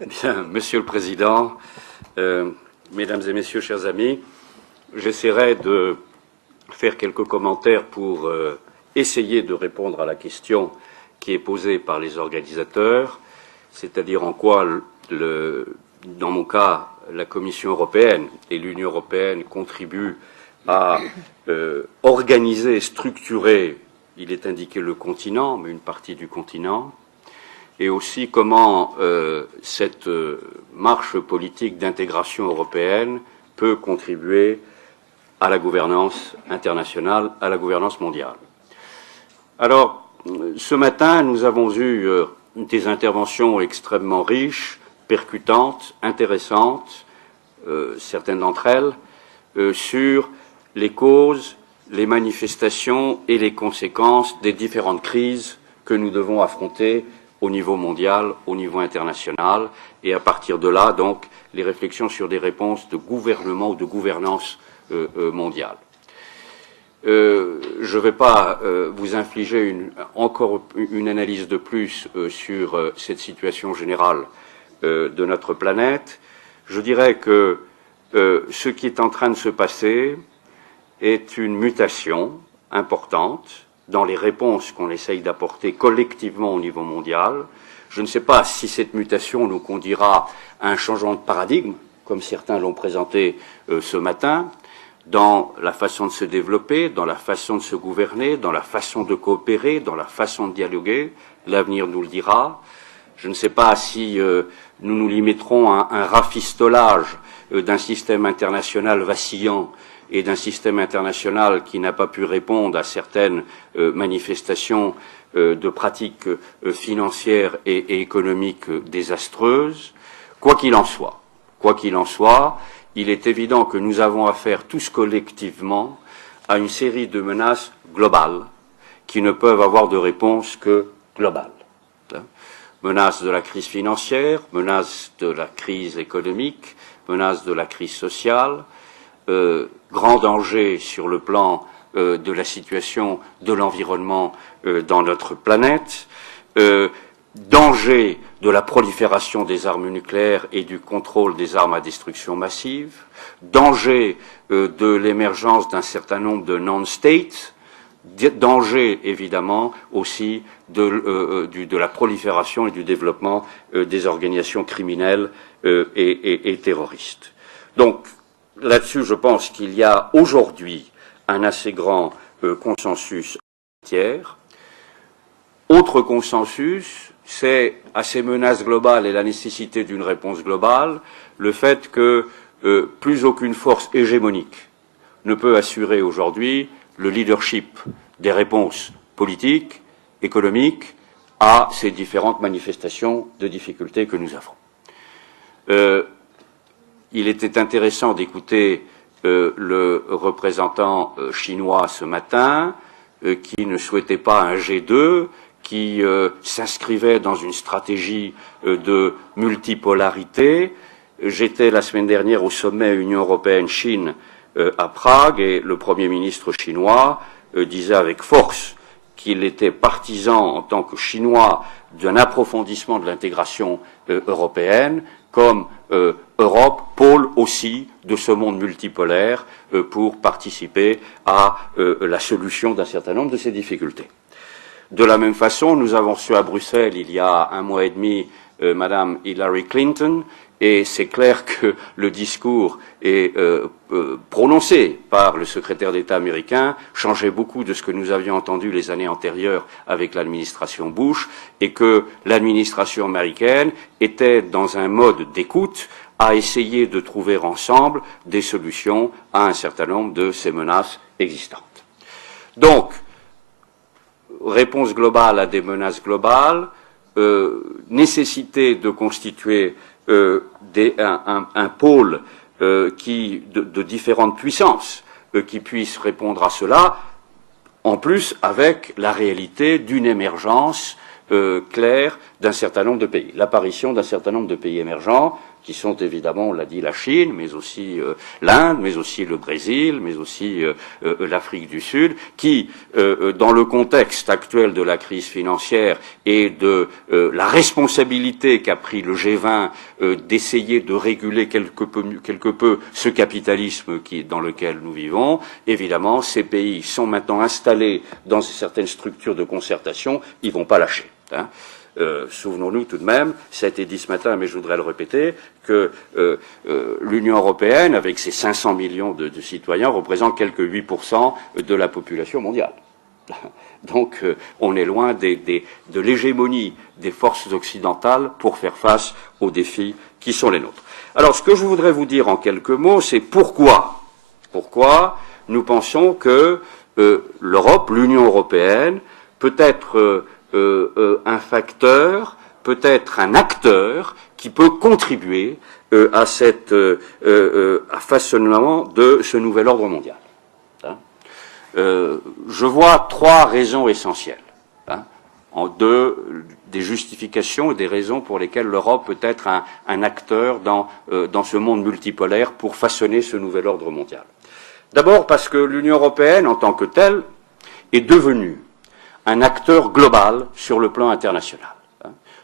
Bien, Monsieur le Président, Mesdames et Messieurs, chers amis, j'essaierai de faire quelques commentaires pour essayer de répondre à la question qui est posée par les organisateurs, c'est-à-dire en quoi, dans mon cas, la Commission européenne et l'Union européenne contribuent à organiser, structurer, il est indiqué le continent, mais une partie du continent, et aussi comment cette marche politique d'intégration européenne peut contribuer à la gouvernance internationale, à la gouvernance mondiale. Alors, ce matin, nous avons eu des interventions extrêmement riches, percutantes, intéressantes, certaines d'entre elles, sur les causes, les manifestations et les conséquences des différentes crises que nous devons affronter au niveau mondial, au niveau international, et à partir de là, donc, les réflexions sur des réponses de gouvernement ou de gouvernance mondiale. Je ne vais pas vous infliger encore une analyse de plus sur cette situation générale de notre planète. Je dirais que ce qui est en train de se passer est une mutation importante dans les réponses qu'on essaye d'apporter collectivement au niveau mondial. Je ne sais pas si cette mutation nous conduira à un changement de paradigme, comme certains l'ont présenté ce matin, dans la façon de se développer, dans la façon de se gouverner, dans la façon de coopérer, dans la façon de dialoguer. L'avenir nous le dira. Je ne sais pas si nous nous limiterons à un rafistolage d'un système international vacillant et d'un système international qui n'a pas pu répondre à certaines manifestations de pratiques financières et économiques désastreuses. Quoi qu'il en soit, il est évident que nous avons affaire tous collectivement à une série de menaces globales qui ne peuvent avoir de réponse que globale. Menace de la crise financière, menace de la crise économique, menace de la crise sociale, grand danger sur le plan de la situation de l'environnement dans notre planète, danger de la prolifération des armes nucléaires et du contrôle des armes à destruction massive, danger de l'émergence d'un certain nombre de non-states, danger évidemment aussi de la prolifération et du développement des organisations criminelles et terroristes. Donc, là-dessus, je pense qu'il y a aujourd'hui un assez grand consensus en matière. Autre consensus, c'est à ces menaces globales et la nécessité d'une réponse globale, le fait que plus aucune force hégémonique ne peut assurer aujourd'hui le leadership des réponses politiques, économiques, à ces différentes manifestations de difficultés que nous avons. Il était intéressant d'écouter le représentant chinois ce matin, qui ne souhaitait pas un G2, qui s'inscrivait dans une stratégie de multipolarité. J'étais la semaine dernière au sommet Union européenne-Chine à Prague et le Premier ministre chinois disait avec force qu'il était partisan en tant que Chinois d'un approfondissement de l'intégration européenne comme Europe, pôle aussi de ce monde multipolaire pour participer à la solution d'un certain nombre de ces difficultés. De la même façon, nous avons reçu à Bruxelles, il y a un mois et demi, Madame Hillary Clinton, et c'est clair que le discours prononcé par le secrétaire d'État américain changeait beaucoup de ce que nous avions entendu les années antérieures avec l'administration Bush, et que l'administration américaine était dans un mode d'écoute à essayer de trouver ensemble des solutions à un certain nombre de ces menaces existantes. Donc, réponse globale à des menaces globales, nécessité de constituer un pôle de différentes puissances qui puissent répondre à cela, en plus avec la réalité d'une émergence claire d'un certain nombre de pays, l'apparition d'un certain nombre de pays émergents, qui sont évidemment, on l'a dit, la Chine, mais aussi l'Inde, mais aussi le Brésil, mais aussi l'Afrique du Sud, qui, dans le contexte actuel de la crise financière et de la responsabilité qu'a pris le G20 d'essayer de réguler quelque peu ce capitalisme dans lequel nous vivons, évidemment, ces pays sont maintenant installés dans certaines structures de concertation, ils vont pas lâcher. Hein. Souvenons-nous tout de même, ça a été dit ce matin, mais je voudrais le répéter, que l'Union européenne, avec ses 500 millions de citoyens, représente quelques 8% de la population mondiale. Donc on est loin de l'hégémonie des forces occidentales pour faire face aux défis qui sont les nôtres. Alors ce que je voudrais vous dire en quelques mots, c'est pourquoi nous pensons que l'Europe, l'Union européenne, peut être un facteur, peut-être un acteur qui peut contribuer à façonnement de ce nouvel ordre mondial. Hein. Je vois trois raisons essentielles, hein, des justifications et des raisons pour lesquelles l'Europe peut être un acteur dans ce monde multipolaire pour façonner ce nouvel ordre mondial. D'abord parce que l'Union européenne, en tant que telle, est devenue un acteur global sur le plan international.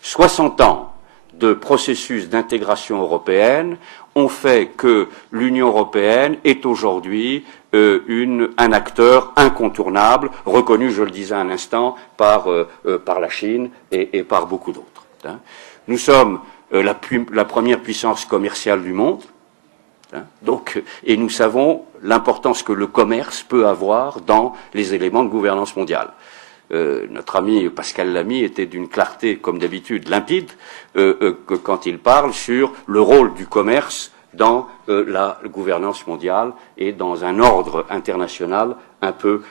60 ans de processus d'intégration européenne ont fait que l'Union européenne est aujourd'hui un acteur incontournable, reconnu, je le disais un instant, par la Chine et par beaucoup d'autres. Nous sommes la première puissance commerciale du monde. Donc, et nous savons l'importance que le commerce peut avoir dans les éléments de gouvernance mondiale. Notre ami Pascal Lamy était d'une clarté, comme d'habitude, limpide, quand il parle sur le rôle du commerce dans la gouvernance mondiale et dans un ordre international un peu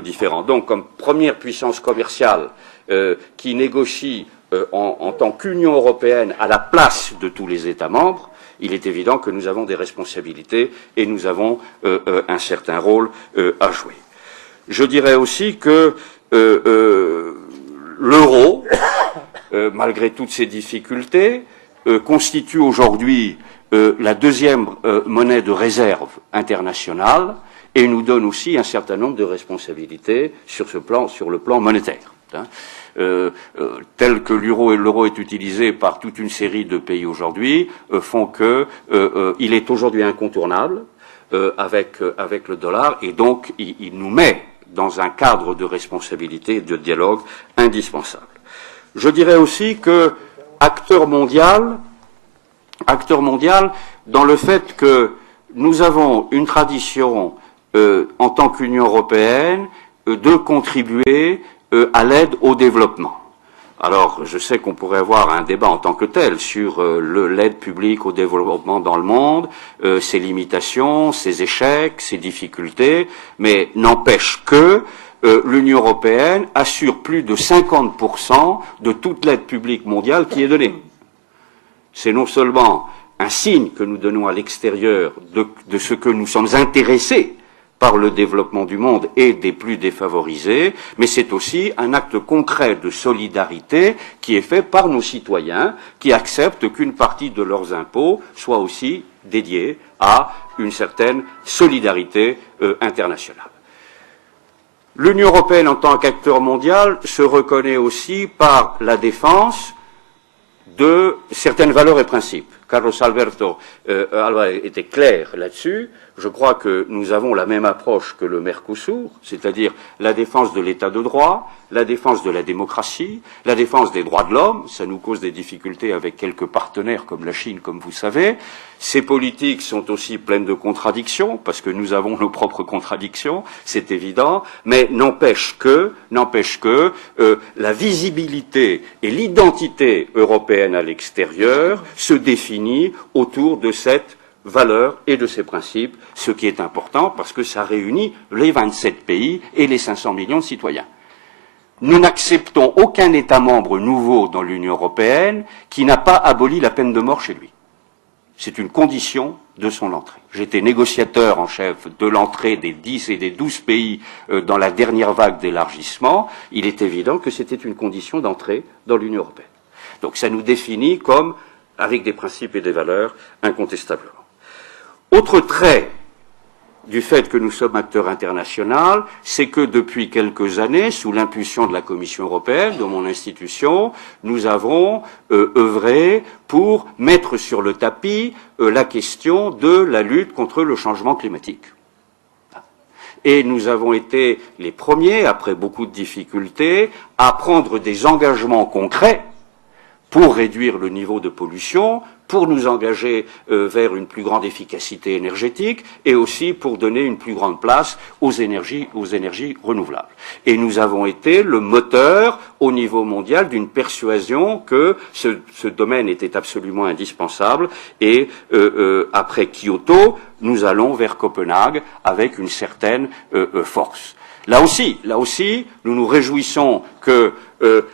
différent. Donc, comme première puissance commerciale qui négocie en tant qu'Union européenne à la place de tous les États membres, il est évident que nous avons des responsabilités et nous avons un certain rôle à jouer. Je dirais aussi que l'euro, malgré toutes ses difficultés, constitue aujourd'hui la deuxième monnaie de réserve internationale et nous donne aussi un certain nombre de responsabilités sur le plan monétaire. Tel que l'euro est utilisé par toute une série de pays aujourd'hui, font que il est aujourd'hui incontournable avec le dollar et donc il nous met dans un cadre de responsabilité et de dialogue indispensable. Je dirais aussi que acteur mondial dans le fait que nous avons une tradition en tant qu'Union européenne de contribuer à l'aide au développement. Alors, je sais qu'on pourrait avoir un débat en tant que tel sur l'aide publique au développement dans le monde, ses limitations, ses échecs, ses difficultés, mais n'empêche que l'Union européenne assure plus de 50% de toute l'aide publique mondiale qui est donnée. C'est non seulement un signe que nous donnons à l'extérieur de ce que nous sommes intéressés par le développement du monde et des plus défavorisés, mais c'est aussi un acte concret de solidarité qui est fait par nos citoyens qui acceptent qu'une partie de leurs impôts soit aussi dédiée à une certaine solidarité internationale. L'Union européenne en tant qu'acteur mondial se reconnaît aussi par la défense de certaines valeurs et principes. Carlos Alberto Alba était clair là-dessus. Je crois que nous avons la même approche que le Mercosur, c'est-à-dire la défense de l'état de droit, la défense de la démocratie, la défense des droits de l'homme. Ça nous cause des difficultés avec quelques partenaires comme la Chine, comme vous savez. Ces politiques sont aussi pleines de contradictions, parce que nous avons nos propres contradictions, c'est évident, mais n'empêche que la visibilité et l'identité européenne à l'extérieur se définit autour de cette valeur et de ces principes, ce qui est important parce que ça réunit les 27 pays et les 500 millions de citoyens. Nous n'acceptons aucun État membre nouveau dans l'Union européenne qui n'a pas aboli la peine de mort chez lui. C'est une condition de son entrée. J'étais négociateur en chef de l'entrée des 10 et des 12 pays dans la dernière vague d'élargissement. Il est évident que c'était une condition d'entrée dans l'Union européenne. Donc ça nous définit comme avec des principes et des valeurs, incontestablement. Autre trait du fait que nous sommes acteurs internationaux, c'est que depuis quelques années, sous l'impulsion de la Commission européenne, de mon institution, nous avons œuvré pour mettre sur le tapis la question de la lutte contre le changement climatique. Et nous avons été les premiers, après beaucoup de difficultés, à prendre des engagements concrets pour réduire le niveau de pollution, pour nous engager vers une plus grande efficacité énergétique et aussi pour donner une plus grande place aux énergies renouvelables. Et nous avons été le moteur au niveau mondial d'une persuasion que ce domaine était absolument indispensable et après Kyoto, nous allons vers Copenhague avec une certaine force. Là aussi, nous nous réjouissons que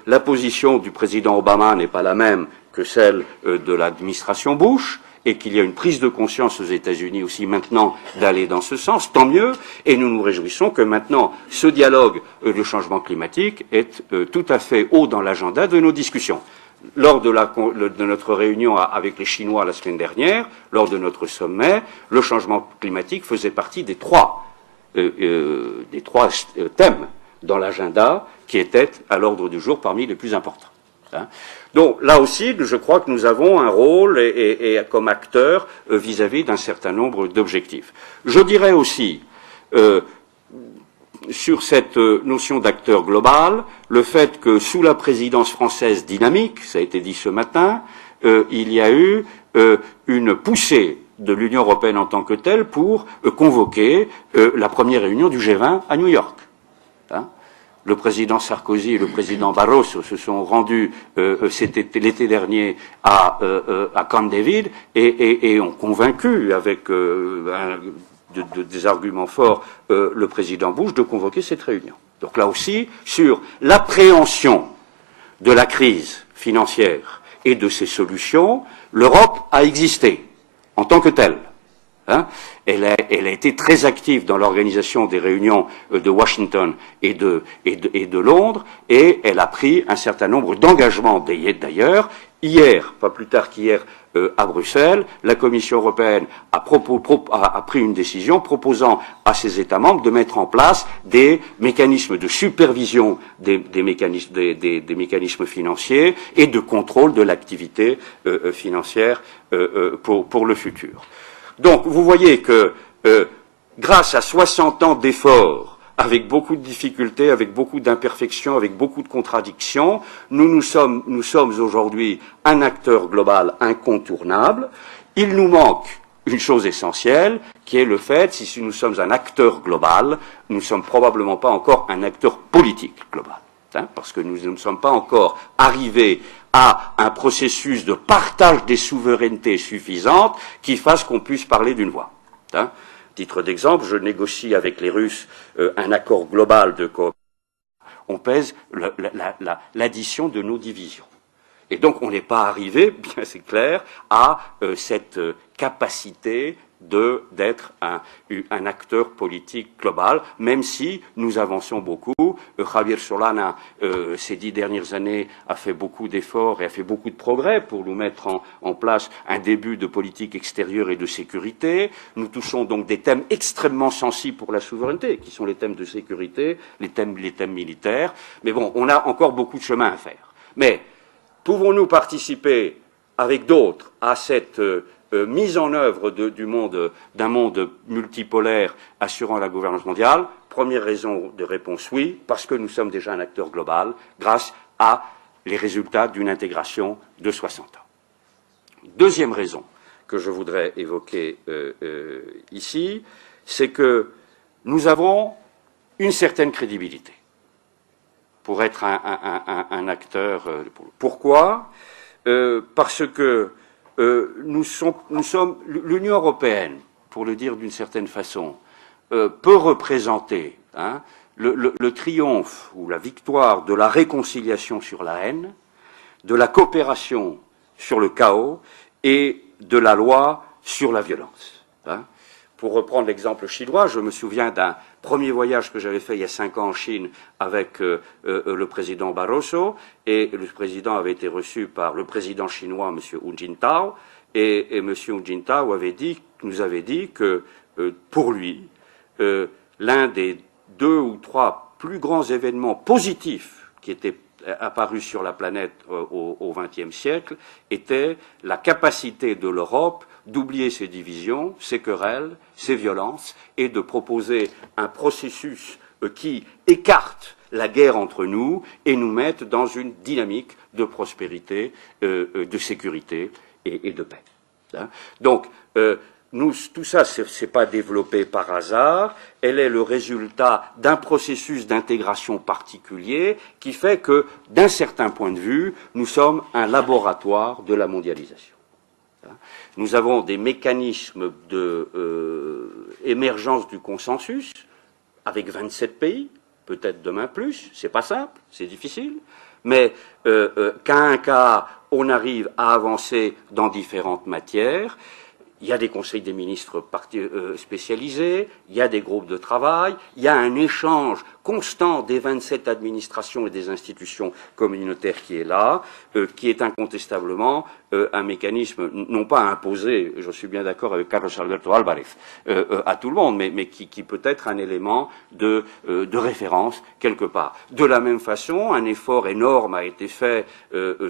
la position du président Obama n'est pas la même que celle de l'administration Bush, et qu'il y a une prise de conscience aux États-Unis aussi maintenant d'aller dans ce sens, tant mieux, et nous nous réjouissons que maintenant ce dialogue du changement climatique est tout à fait haut dans l'agenda de nos discussions. Lors de notre réunion avec les Chinois la semaine dernière, lors de notre sommet, le changement climatique faisait partie des trois thèmes dans l'agenda qui étaient à l'ordre du jour parmi les plus importants. Donc là aussi, je crois que nous avons un rôle et comme acteurs vis-à-vis d'un certain nombre d'objectifs. Je dirais aussi sur cette notion d'acteur global, le fait que sous la présidence française dynamique, ça a été dit ce matin, il y a eu une poussée de l'Union européenne en tant que telle pour convoquer la première réunion du G20 à New York. Le président Sarkozy et le président Barroso se sont rendus c'était l'été dernier à Camp David et ont convaincu avec des arguments forts le président Bush de convoquer cette réunion. Donc là aussi, sur l'appréhension de la crise financière et de ses solutions, l'Europe a existé en tant que telle. Elle a été très active dans l'organisation des réunions de Washington et de Londres, et elle a pris un certain nombre d'engagements d'ailleurs. Hier, pas plus tard qu'hier, à Bruxelles, la Commission européenne a pris une décision proposant à ses États membres de mettre en place des mécanismes de supervision des mécanismes financiers et de contrôle de l'activité financière pour le futur. Donc, vous voyez que, grâce à 60 ans d'efforts, avec beaucoup de difficultés, avec beaucoup d'imperfections, avec beaucoup de contradictions, nous sommes aujourd'hui un acteur global incontournable. Il nous manque une chose essentielle, qui est le fait, si nous sommes un acteur global, nous ne sommes probablement pas encore un acteur politique global. Parce que nous ne sommes pas encore arrivés à un processus de partage des souverainetés suffisantes qui fasse qu'on puisse parler d'une voix. Titre d'exemple, je négocie avec les Russes un accord global de coopération. On pèse l'addition de nos divisions. Et donc on n'est pas arrivé, bien c'est clair, à cette capacité d'être un acteur politique global, même si nous avançons beaucoup. Javier Solana, ces 10 dernières années, a fait beaucoup d'efforts et a fait beaucoup de progrès pour nous mettre en place un début de politique extérieure et de sécurité. Nous touchons donc des thèmes extrêmement sensibles pour la souveraineté, qui sont les thèmes de sécurité, les thèmes militaires. Mais bon, on a encore beaucoup de chemin à faire. Mais pouvons-nous participer avec d'autres à cette mise en œuvre d'un monde multipolaire assurant la gouvernance mondiale? Première raison de réponse, oui, parce que nous sommes déjà un acteur global grâce à les résultats d'une intégration de 60 ans. Deuxième raison que je voudrais évoquer ici, c'est que nous avons une certaine crédibilité pour être un acteur. Pourquoi? Parce que l'Union européenne, pour le dire d'une certaine façon, peut représenter le triomphe ou la victoire de la réconciliation sur la haine, de la coopération sur le chaos et de la loi sur la violence. Pour reprendre l'exemple chinois, je me souviens d'un premier voyage que j'avais fait il y a 5 ans en Chine avec le président Barroso, et le président avait été reçu par le président chinois, M. Hu Jintao, et M. Hu Jintao nous avait dit que pour lui, l'un des 2 ou 3 plus grands événements positifs qui étaient apparus sur la planète au XXe siècle était la capacité de l'Europe d'oublier ses divisions, ses querelles, ses violences, et de proposer un processus qui écarte la guerre entre nous et nous mette dans une dynamique de prospérité, de sécurité et de paix. Hein. Donc, tout ça, ce n'est pas développé par hasard, elle est le résultat d'un processus d'intégration particulier qui fait que, d'un certain point de vue, nous sommes un laboratoire de la mondialisation. Nous avons des mécanismes d'émergence du consensus avec 27 pays, peut-être demain plus, c'est pas simple, c'est difficile, mais qu'à un cas, on arrive à avancer dans différentes matières. Il y a des conseils des ministres spécialisés, il y a des groupes de travail, il y a un échange constant des 27 administrations et des institutions communautaires qui est là, qui est incontestablement un mécanisme, non pas imposé, je suis bien d'accord avec Carlos Alberto Álvarez, à tout le monde, mais qui peut être un élément de référence quelque part. De la même façon, un effort énorme a été fait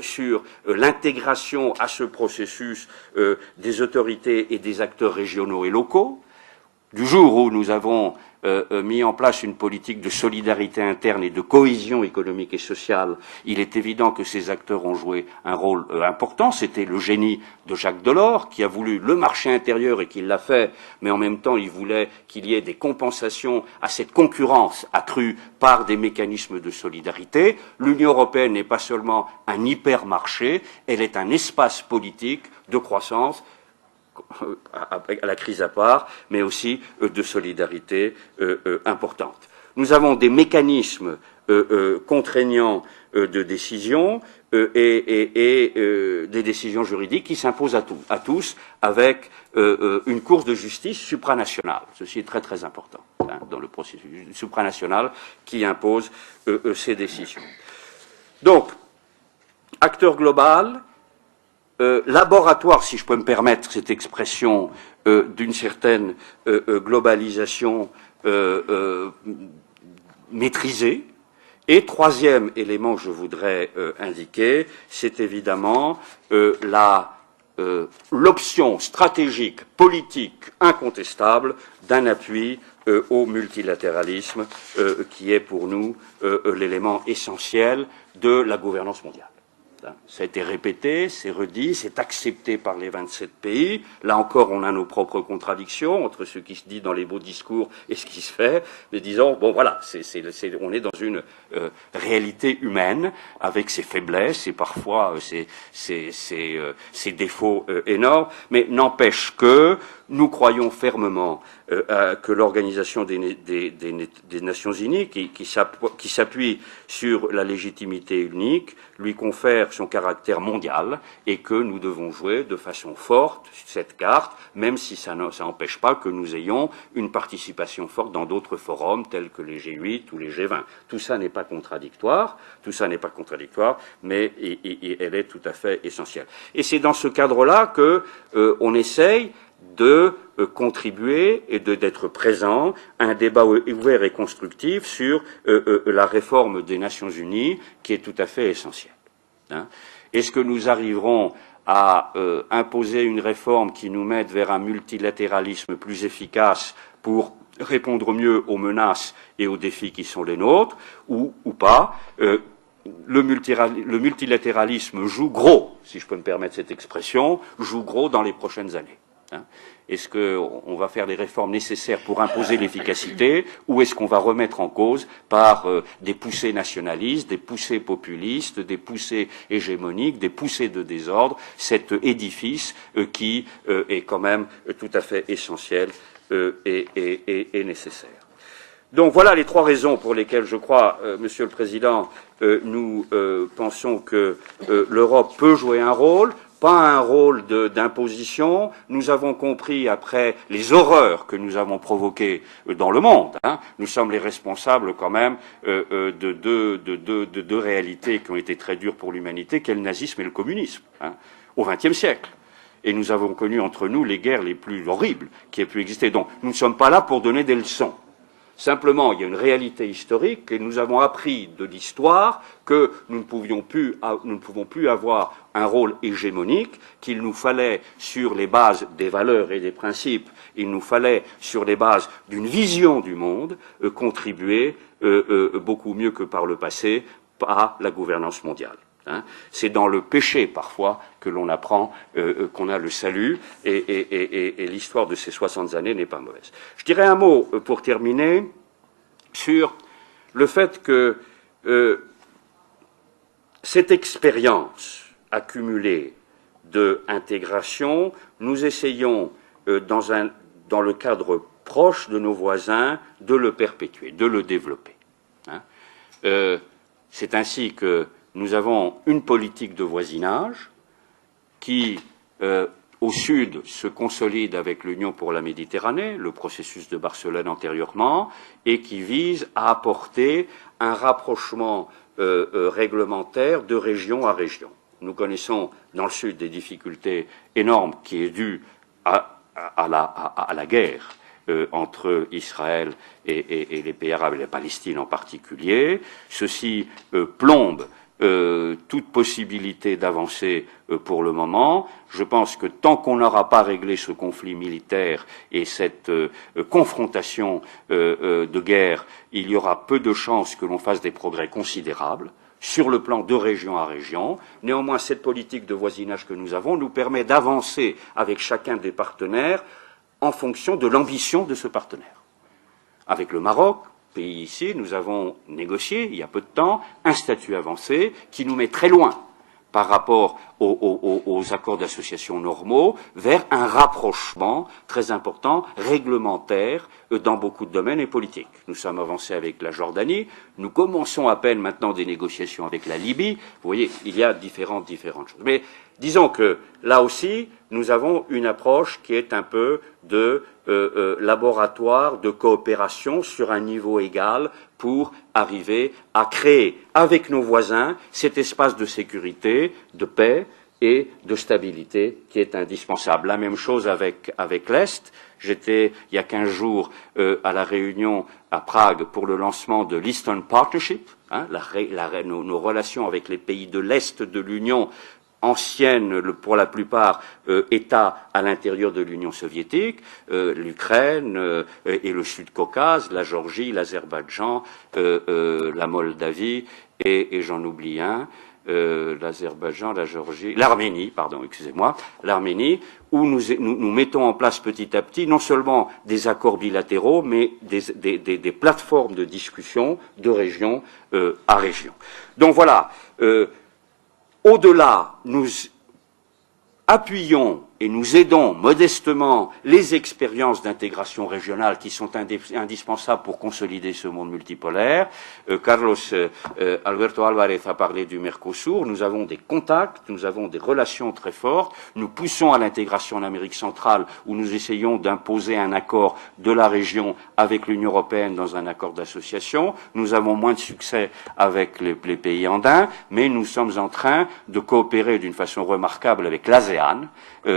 sur l'intégration à ce processus des autorités et des acteurs régionaux et locaux. Du jour où nous avons mis en place une politique de solidarité interne et de cohésion économique et sociale, il est évident que ces acteurs ont joué un rôle important. C'était le génie de Jacques Delors, qui a voulu le marché intérieur et qui l'a fait, mais en même temps il voulait qu'il y ait des compensations à cette concurrence accrue par des mécanismes de solidarité. L'Union européenne n'est pas seulement un hypermarché, elle est un espace politique de croissance, à la crise à part, mais aussi de solidarité importante. Nous avons des mécanismes contraignants de décision et des décisions juridiques qui s'imposent à tous avec une course de justice supranationale. Ceci est très très important dans le processus supranational qui impose ces décisions. Donc, acteur global, laboratoire, si je peux me permettre cette expression, d'une certaine globalisation maîtrisée. Et troisième élément que je voudrais indiquer, c'est évidemment l'option stratégique, politique, incontestable d'un appui au multilatéralisme qui est pour nous l'élément essentiel de la gouvernance mondiale. Ça a été répété, c'est redit, c'est accepté par les 27 pays. Là encore, on a nos propres contradictions entre ce qui se dit dans les beaux discours et ce qui se fait. Mais disons, bon voilà, on est dans une réalité humaine avec ses faiblesses et parfois ses défauts énormes. Mais n'empêche que nous croyons fermement que l'Organisation des Nations Unies, qui s'appuie sur la légitimité unique, lui confère son caractère mondial et que nous devons jouer de façon forte cette carte, même si ça n'empêche pas que nous ayons une participation forte dans d'autres forums tels que les G8 ou les G20. Tout ça n'est pas contradictoire, mais elle est tout à fait essentielle. Et c'est dans ce cadre-là que on essaye de contribuer et d'être présent à un débat ouvert et constructif sur la réforme des Nations Unies, qui est tout à fait essentielle. Hein. Est-ce que nous arriverons à imposer une réforme qui nous mette vers un multilatéralisme plus efficace pour répondre mieux aux menaces et aux défis qui sont les nôtres, ou pas? Le multilatéralisme joue gros, si je peux me permettre cette expression, joue gros dans les prochaines années. Hein. Est-ce qu'on va faire les réformes nécessaires pour imposer l'efficacité, ou est-ce qu'on va remettre en cause par des poussées nationalistes, des poussées populistes, des poussées hégémoniques, des poussées de désordre, cet édifice qui est quand même tout à fait essentiel et nécessaire. Donc voilà les 3 raisons pour lesquelles je crois, Monsieur le Président, nous pensons que l'Europe peut jouer un rôle. pas un rôle d'imposition. Nous avons compris, après les horreurs que nous avons provoquées dans le monde, hein, nous sommes les responsables quand même de deux réalités qui ont été très dures pour l'humanité, qu'est le nazisme et le communisme, hein, au XXe siècle. Et nous avons connu entre nous les guerres les plus horribles qui aient pu exister. Donc nous ne sommes pas là pour donner des leçons. Simplement, il y a une réalité historique et nous avons appris de l'histoire que nous ne pouvons plus avoir un rôle hégémonique, qu'il nous fallait, sur les bases des valeurs et des principes, il nous fallait, sur les bases d'une vision du monde, contribuer beaucoup mieux que par le passé à la gouvernance mondiale. Hein. C'est dans le péché, parfois, que l'on apprend qu'on a le salut, et l'histoire de ces 60 années n'est pas mauvaise. Je dirais un mot, pour terminer, sur le fait que cette expérience accumulée d'intégration, nous essayons, dans le cadre proche de nos voisins, de le perpétuer, de le développer. Hein. C'est ainsi que nous avons une politique de voisinage qui, au sud, se consolide avec l'Union pour la Méditerranée, le processus de Barcelone antérieurement, et qui vise à apporter un rapprochement réglementaire de région à région. Nous connaissons dans le sud des difficultés énormes qui est due à la guerre entre Israël et les pays arabes et la Palestine en particulier. Ceci plombe toute possibilité d'avancer pour le moment. Je pense que tant qu'on n'aura pas réglé ce conflit militaire et cette confrontation de guerre, il y aura peu de chances que l'on fasse des progrès considérables sur le plan de région à région. Néanmoins, cette politique de voisinage que nous avons nous permet d'avancer avec chacun des partenaires en fonction de l'ambition de ce partenaire. Avec le Maroc, pays ici, nous avons négocié, il y a peu de temps, un statut avancé qui nous met très loin par rapport aux accords d'association normaux, vers un rapprochement très important, réglementaire, dans beaucoup de domaines et politiques. Nous sommes avancés avec la Jordanie, nous commençons à peine maintenant des négociations avec la Libye. Vous voyez, il y a différentes choses. Mais disons que là aussi, nous avons une approche qui est un peu de laboratoire de coopération sur un niveau égal pour arriver à créer avec nos voisins cet espace de sécurité, de paix et de stabilité qui est indispensable. La même chose avec l'Est. J'étais il y a 15 jours à la réunion à Prague pour le lancement de l'Eastern Partnership, hein, nos relations avec les pays de l'Est de l'Union, anciennes pour la plupart États à l'intérieur de l'Union soviétique, l'Ukraine et le Sud-Caucase, la Géorgie, l'Azerbaïdjan, la Moldavie et j'en oublie un, l'Azerbaïdjan, la Géorgie, l'Arménie, pardon, excusez-moi, l'Arménie, où nous mettons en place petit à petit non seulement des accords bilatéraux, mais des plateformes de discussion de région à région. Donc voilà. Au-delà, nous appuyons et nous aidons modestement les expériences d'intégration régionale qui sont indispensables pour consolider ce monde multipolaire. Carlos Alberto Álvarez a parlé du Mercosur. Nous avons des contacts, nous avons des relations très fortes. Nous poussons à l'intégration en Amérique centrale où nous essayons d'imposer un accord de la région avec l'Union européenne dans un accord d'association. Nous avons moins de succès avec les pays andins, mais nous sommes en train de coopérer d'une façon remarquable avec l'ASEAN,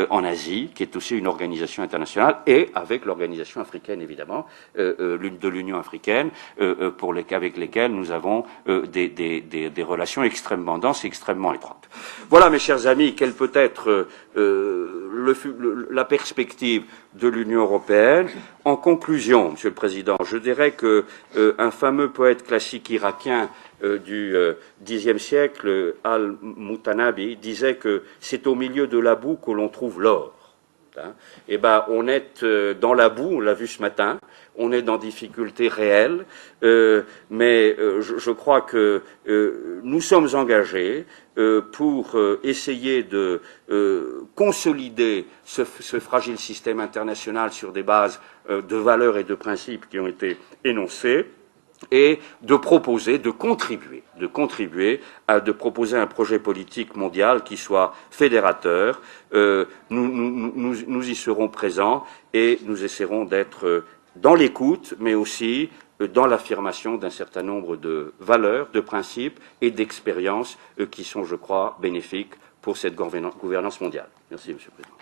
en Asie, qui est aussi une organisation internationale, et avec l'organisation africaine, évidemment, de l'Union africaine, avec lesquelles nous avons des relations extrêmement denses et extrêmement étroites. Voilà, mes chers amis, quelle peut être la perspective de l'Union européenne. En conclusion, Monsieur le Président, je dirais que un fameux poète classique irakien du Xe siècle, Al-Mutanabbi, disait que c'est au milieu de la boue que l'on trouve l'or. Hein. Eh ben, on est dans la boue, on l'a vu ce matin, on est dans difficultés réelles, mais je crois que nous sommes engagés pour essayer de consolider ce fragile système international sur des bases de valeurs et de principes qui ont été énoncés. et de proposer, de proposer un projet politique mondial qui soit fédérateur. Nous y serons présents et nous essaierons d'être dans l'écoute, mais aussi dans l'affirmation d'un certain nombre de valeurs, de principes et d'expériences qui sont, je crois, bénéfiques pour cette gouvernance mondiale. Merci, Monsieur le Président.